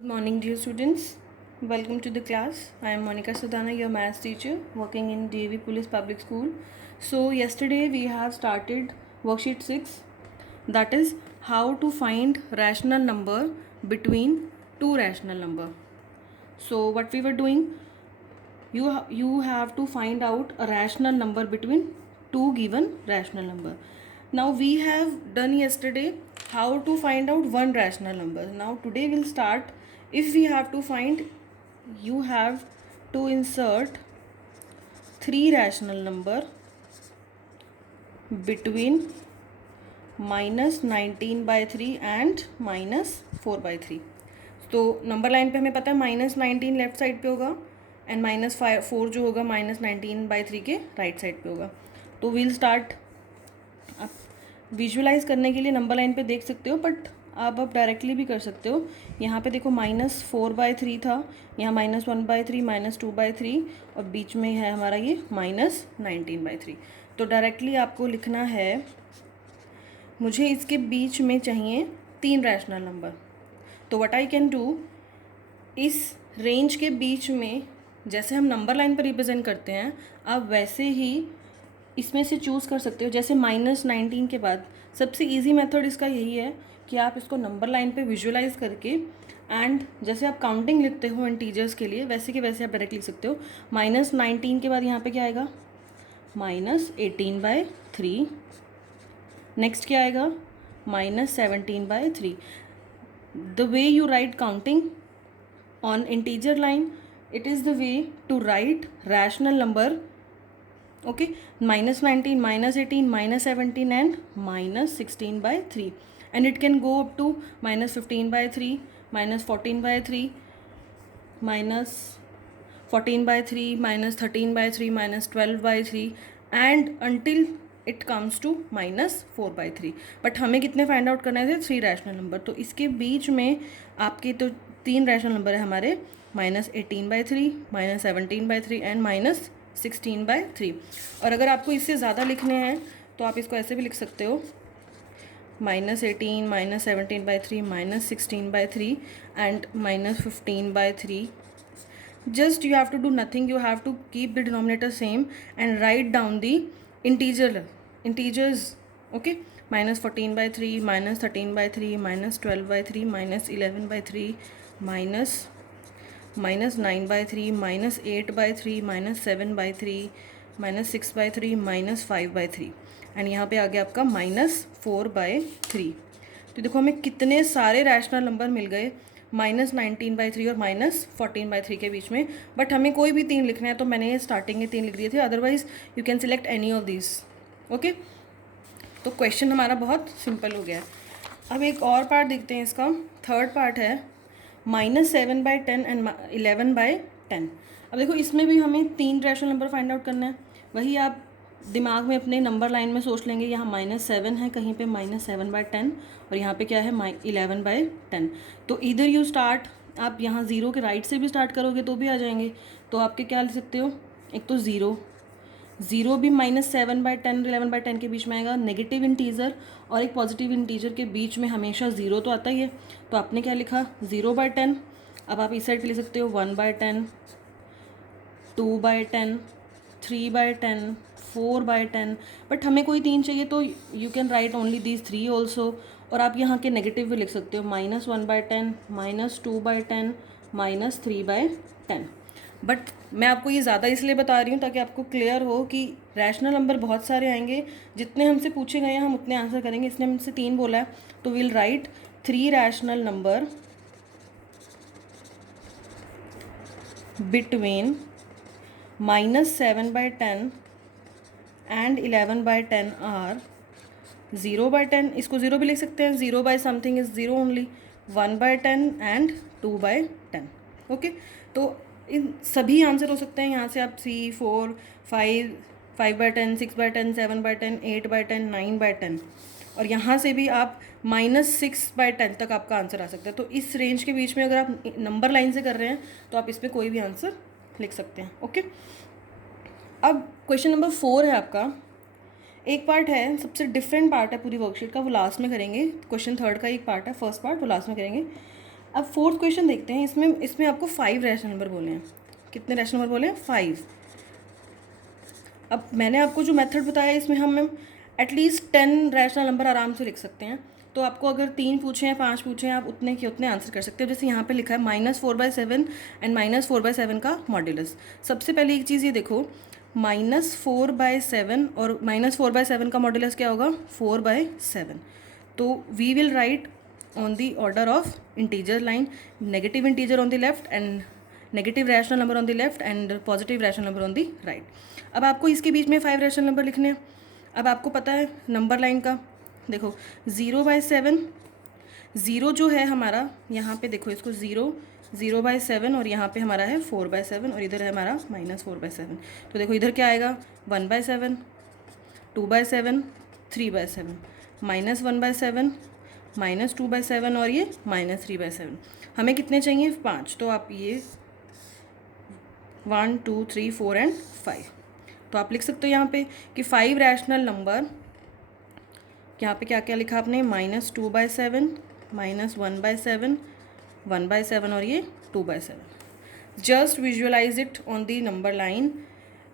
Good morning, dear students. Welcome to the class. I am Monica Sudhana, your maths teacher, working in DAV Police Public School. So, yesterday we have started worksheet 6, that is how to find rational number between two rational number. So, what we were doing, you have to find out a rational number between two given rational number. Now we have done yesterday how to find out one rational number. Now today we'll start. If we have to find, you have to insert three rational number between -19/3 and -4/3. तो number line पे हमें पता है -19 left side पे होगा and -4 जो होगा -19/3 के राइट साइड पे होगा. तो वील स्टार्ट. आप विजुअलाइज करने के लिए नंबर लाइन पे देख सकते हो, बट आप डायरेक्टली भी कर सकते हो. यहाँ पे देखो -4/3 था, यहाँ -1/3, -2/3 और बीच में है हमारा ये -19/3. तो डायरेक्टली आपको लिखना है, मुझे इसके बीच में चाहिए तीन रैशनल नंबर. तो व्हाट आई कैन डू, इस रेंज के बीच में जैसे हम नंबर लाइन पर रिप्रेजेंट करते हैं, आप वैसे ही इसमें से चूज़ कर सकते हो. जैसे -19 के बाद सबसे इजी मेथड इसका यही है कि आप इसको नंबर लाइन पे विजुअलाइज करके एंड जैसे आप काउंटिंग लिखते हो इंटीजर्स के लिए, वैसे के वैसे आप डायरेक्ट लिख सकते हो. -19 के बाद यहाँ पे क्या आएगा, -18/3. नेक्स्ट क्या आएगा, -17/3. The way you right counting on integer line, it is the way to write rational number. Okay, -19, -18, -17 and -16/3, and it can go up to -15/3, -14/3, -14/3, -13/3, -12/3 and until it comes to -4/3. But हमें कितने find out करने थे, three rational number. तो इसके बीच में आपके तो तीन रैशनल नंबर है हमारे, -18/3, -17/3 एंड -16/3. और अगर आपको इससे ज़्यादा लिखने हैं तो आप इसको ऐसे भी लिख सकते हो, -18, -17/3, -16/3 and -15/3. Just you have to do nothing, you have to keep the denominator same and write down the integers. Okay, -14/3, -13/3, -12/3, -11/3, -9/3, -8/3, -7/3, -6/3, -5/3 and यहाँ पे आ गया आपका -4/3. तो देखो हमें कितने सारे रैशनल नंबर मिल गए -19/3 और -14/3 के बीच में. बट हमें कोई भी तीन लिखना है तो मैंने ये स्टार्टिंग के तीन लिख दिए थे, otherwise you can select any of this. Okay, तो क्वेश्चन हमारा बहुत सिंपल हो गया है. अब एक और पार्ट देखते हैं, इसका थर्ड पार्ट है -7/10 एंड 11/10. अब देखो इसमें भी हमें तीन रैशनल नंबर फाइंड आउट करना है. वही आप दिमाग में अपने नंबर लाइन में सोच लेंगे, यहाँ -7 है, कहीं पे -7/10 और यहाँ पे क्या है 11/10. तो इधर यू स्टार्ट, आप यहाँ ज़ीरो के राइट से भी स्टार्ट करोगे तो भी आ जाएंगे. तो आपके क्या लिख सकते हो, एक तो ज़ीरो भी -7/10 11/10 के बीच में आएगा, नेगेटिव इंटीजर और एक पॉजिटिव इंटीजर के बीच में हमेशा ज़ीरो तो आता ही है. तो आपने क्या लिखा, 0/10. अब आप इस साइड पे लिख सकते हो 1/10, 2/10, 3/10, 4/10. बट हमें कोई तीन चाहिए तो you can write only these three also. और आप यहाँ के नेगेटिव भी लिख सकते हो, -1/10, -2/10, -3/10. बट मैं आपको ये ज़्यादा इसलिए बता रही हूँ ताकि आपको क्लियर हो कि रैशनल नंबर बहुत सारे आएंगे, जितने हमसे पूछे गए हैं हम उतने आंसर करेंगे. इसने हमसे तीन बोला है तो will write three rational number between -7/10 and 11/10 are 0/10. इसको 0 भी लिख सकते हैं, 0 by something is 0 only, 1/10 and 2/10. Okay, तो इन सभी आंसर हो सकते हैं. यहाँ से आप 3, 4, 5, 5/10, 6/10, 7/10, 8/10, 9/10 और यहाँ से भी आप -6/10 तक आपका आंसर आ सकता है. तो इस रेंज के बीच में अगर आप नंबर लाइन से कर रहे हैं तो आप इस पर कोई भी आंसर लिख सकते हैं. ओके, अब क्वेश्चन नंबर 4 है आपका. एक पार्ट है, सबसे डिफरेंट पार्ट है पूरी वर्कशीट का, वो लास्ट में करेंगे. क्वेश्चन थर्ड का एक पार्ट है, फर्स्ट पार्ट वो लास्ट में करेंगे. अब फोर्थ क्वेश्चन देखते हैं। इसमें इसमें आपको 5 रैशनल नंबर बोले हैं। कितने रैशनल नंबर बोले हैं? 5। अब मैंने आपको जो मेथड बताया इसमें हम एटलीस्ट 10 रैशनल नंबर आराम से लिख सकते हैं। तो आपको अगर 3 पूछे हैं 5 पूछे हैं, आप उतने के उतने आंसर कर सकते हो। जैसे यहाँ पे लिखा है -4/7 एंड -4/7 का मॉड्यूलस। सबसे पहले एक चीज़ ये देखो, -4/7 और -4/7 का मॉड्यूलस क्या होगा? 4/7। तो we will write on the order of integer line, negative integer on the left and negative rational number on the left and positive rational number on the right. अब आपको इसके बीच में 5 रैशनल नंबर लिखने हैं। अब आपको पता है नंबर लाइन का, देखो 0/7, 0 जो है हमारा यहाँ पे देखो इसको 0/7 और यहाँ पे हमारा है 4/7 और इधर है हमारा -4/7। तो देखो इधर क्या आएगा? 1/7, 2/7, 3/7, -1/7, -2/7 और ये -3/7। हमें कितने चाहिए? 5। तो आप ये 1 2 3 4 एंड 5, तो आप लिख सकते हो यहाँ पे कि 5 रैशनल नंबर, यहाँ पे क्या क्या लिखा आपने? -2/7, -1/7, 1/7 और ये 2/7। Just visualize it on the number line.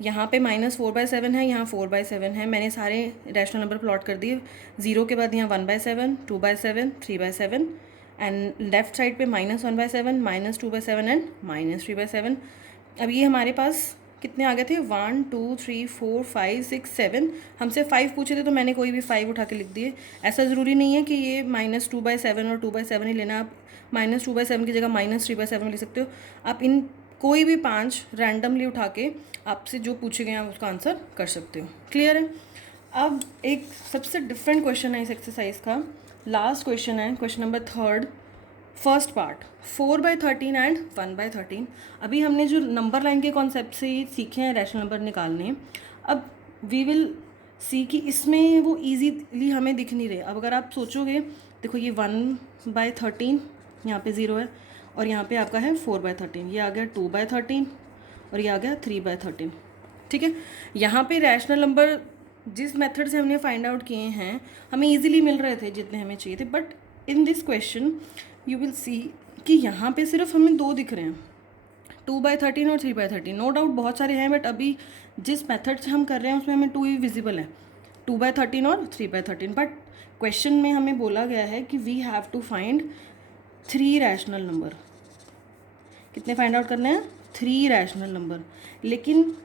यहाँ पे -4/7 है, यहाँ 4/7 है। मैंने सारे रैशनल नंबर प्लॉट कर दिए। 0 के बाद यहाँ 1/7, 2/7, 3/7 एंड लेफ्ट साइड पे -1/7, -2/7 एंड -3/7। अब ये हमारे पास कितने आ गए थे? 1 2 3 4 5 6 7। हमसे 5 पूछे थे तो मैंने कोई भी 5 उठा के लिख दिए। ऐसा ज़रूरी नहीं है कि ये -2/7 और 2/7 ही लेना। आप -2/7 की जगह -3/7 लिख सकते हो। आप इन कोई भी 5 रैंडमली उठा के आपसे जो पूछे गए आप उसका आंसर कर सकते हो। क्लियर है? अब एक सबसे डिफरेंट क्वेश्चन है इस एक्सरसाइज का। लास्ट क्वेश्चन है, question number 3, first part, 4/13 and 1/13। अभी हमने जो नंबर लाइन के कॉन्सेप्ट से सीखे हैं रैशनल नंबर निकालने, अब वी विल सी कि इसमें वो इजीली हमें दिख नहीं रहे। अब अगर आप सोचोगे, देखो ये 1/13 यहाँ पे 0 है और यहाँ पे आपका है 4/13, ये आ गया 2/13 और ये आ गया 3/13। ठीक है, यहाँ पे रैशनल नंबर जिस मेथड से हमने फाइंड आउट किए हैं हमें इजीली मिल रहे थे जितने हमें चाहिए थे। But in this question you will see कि यहाँ पे सिर्फ हमें 2 दिख रहे हैं, 2/13 और 3/13। नो डाउट बहुत सारे हैं, बट अभी जिस मेथड से हम कर रहे हैं उसमें हमें 2 ही विजिबल है, 2/13 और 3/13। बट क्वेश्चन में हमें बोला गया है कि we have to find 3 rational number. कितने फाइंड आउट करने हैं? 3 रैशनल नंबर। लेकिन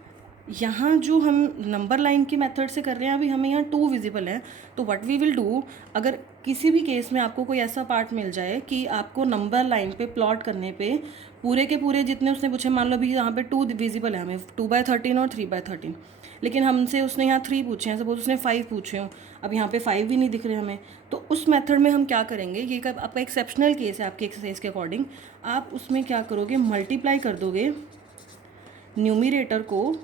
यहाँ जो हम नंबर लाइन की मेथड से कर रहे हैं अभी हमें यहाँ 2 विजिबल हैं। तो व्हाट वी विल डू, अगर किसी भी केस में आपको कोई ऐसा पार्ट मिल जाए कि आपको नंबर लाइन पे प्लॉट करने पे पूरे के पूरे जितने उसने पूछे, मान लो अभी यहाँ पे 2 विजिबल है हमें, 2/13 और 3/13, लेकिन हमसे उसने यहाँ 3 पूछे हैं, सपोज उसने 5 पूछे हों, अब यहाँ पे 5 भी नहीं दिख रहे हमें। तो उस मेथड में हम क्या करेंगे, ये आपका एक्सेप्शनल केस है आपकी एक्सरसाइज के अकॉर्डिंग। आप उसमें क्या करोगे? मल्टीप्लाई कर दोगे न्यूमिरेटर को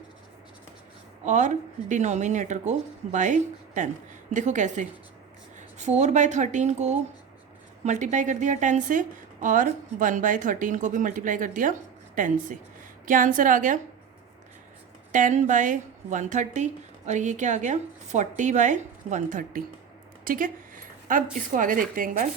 और डिनोमिनेटर को बाय 10। देखो कैसे, 4/13 को मल्टीप्लाई कर दिया 10 से और 1/13 को भी मल्टीप्लाई कर दिया 10 से। क्या आंसर आ गया? 10/130 और ये क्या आ गया? 40/130। ठीक है, अब इसको आगे देखते हैं एक बार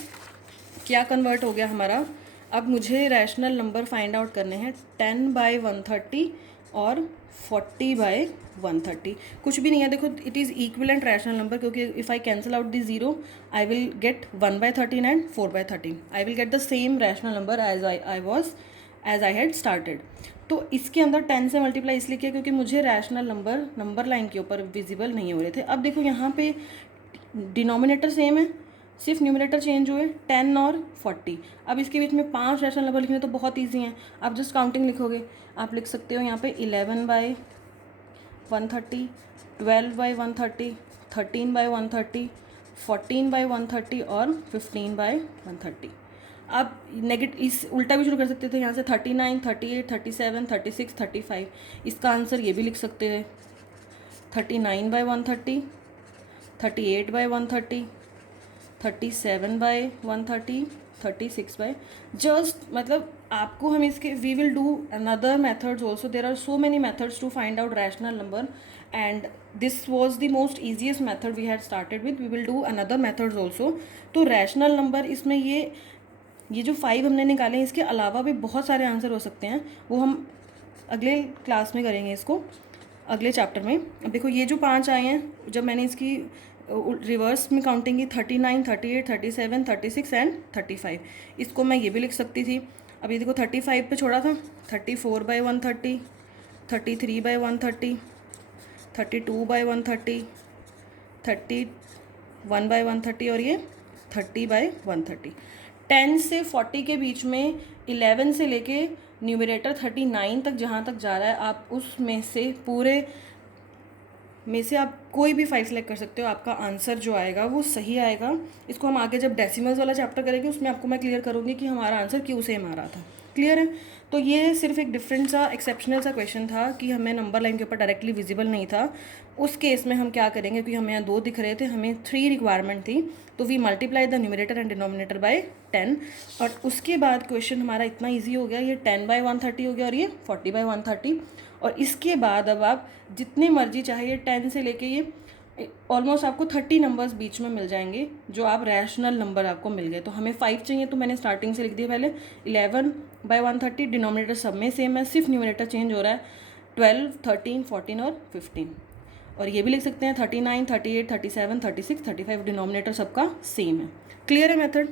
क्या कन्वर्ट हो गया हमारा। अब मुझे रैशनल नंबर फाइंड आउट करने हैं 10/130 और 40/130। कुछ भी नहीं है, देखो it is equivalent rational number, क्योंकि if I cancel out the 0 I will get 1/13 and 4/13। I will get the same rational number as I had started. तो इसके अंदर 10 से मल्टीप्लाई इसलिए किया क्योंकि मुझे रैशनल नंबर लाइन के ऊपर विजिबल नहीं हो रहे थे। अब देखो यहाँ पे डिनोमिनेटर सेम है, सिर्फ न्यूमिनेटर चेंज हुए 10 और 40। अब इसके बीच में 5 रैशनल नंबर लिखने तो बहुत ईजी हैं, आप जस्ट काउंटिंग लिखोगे। आप लिख सकते हो यहाँ पे 11/130, 12/130, 13/130, 14/130 और 15/130। आप नेगेटिव इस उल्टा भी शुरू कर सकते थे, यहाँ से 39, 38, 37, 36, 35। इसका आंसर ये भी लिख सकते हैं 39/130, 38/130, 37/130, 36 जस्ट मतलब आपको हम इसके we will do another methods also. There are so many methods to find out rational number and this was the most easiest method we had started with. We will do another methods also. तो rational number इसमें ये ये जो 5 हमने निकाले हैं, इसके अलावा भी बहुत सारे आंसर हो सकते हैं, वो हम अगले क्लास में करेंगे इसको, अगले चैप्टर में। अब देखो ये जो 5 आए हैं, जब मैंने इसकी रिवर्स में काउंटिंग की 39, 38, 37, 36 एंड 35, इसको मैं ये भी लिख सकती थी। अब ये देखो 35 पे छोड़ा था, 34/130, 33/130, 32/130, 31/130 और ये 30/130। 10 से 40 के बीच में 11 से लेके न्यूमरेटर 39 तक जहाँ तक जा रहा है, आप उसमें से पूरे में से आप कोई भी 5 सेलेक्ट कर सकते हो, आपका आंसर जो आएगा वो सही आएगा। इसको हम आगे जब डेसिमल्स वाला चैप्टर करेंगे उसमें आपको मैं क्लियर करूँगी कि हमारा आंसर क्यों सेम आ रहा था। क्लियर है? तो ये सिर्फ एक डिफरेंट सा एक्सेप्शनल सा क्वेश्चन था कि हमें नंबर लाइन के ऊपर डायरेक्टली विजिबल नहीं था। उस केस में हम क्या करेंगे, क्योंकि हमें यहाँ 2 दिख रहे थे, हमें 3 रिक्वायरमेंट थी, तो we multiply the numerator and denominator by 10। और उसके बाद क्वेश्चन हमारा इतना ईजी हो गया, ये 10/130 हो गया और ये 40/130। और इसके बाद अब आप जितने मर्जी चाहे, ये 10 से लेके ये ऑलमोस्ट आपको 30 नंबर्स बीच में मिल जाएंगे, जो आप रैशनल नंबर आपको मिल गए। तो हमें 5 चाहिए, तो मैंने स्टार्टिंग से लिख दिया पहले 11/130। डिनोमिनेटर सब में सेम है, सिर्फ न्यूमरेटर चेंज हो रहा है, 12, 13, 14 और 15। और ये भी लिख सकते हैं 39, 38, 37, 36, 35, डिनोमिनेटर सबका सेम है। क्लियर है मेथड?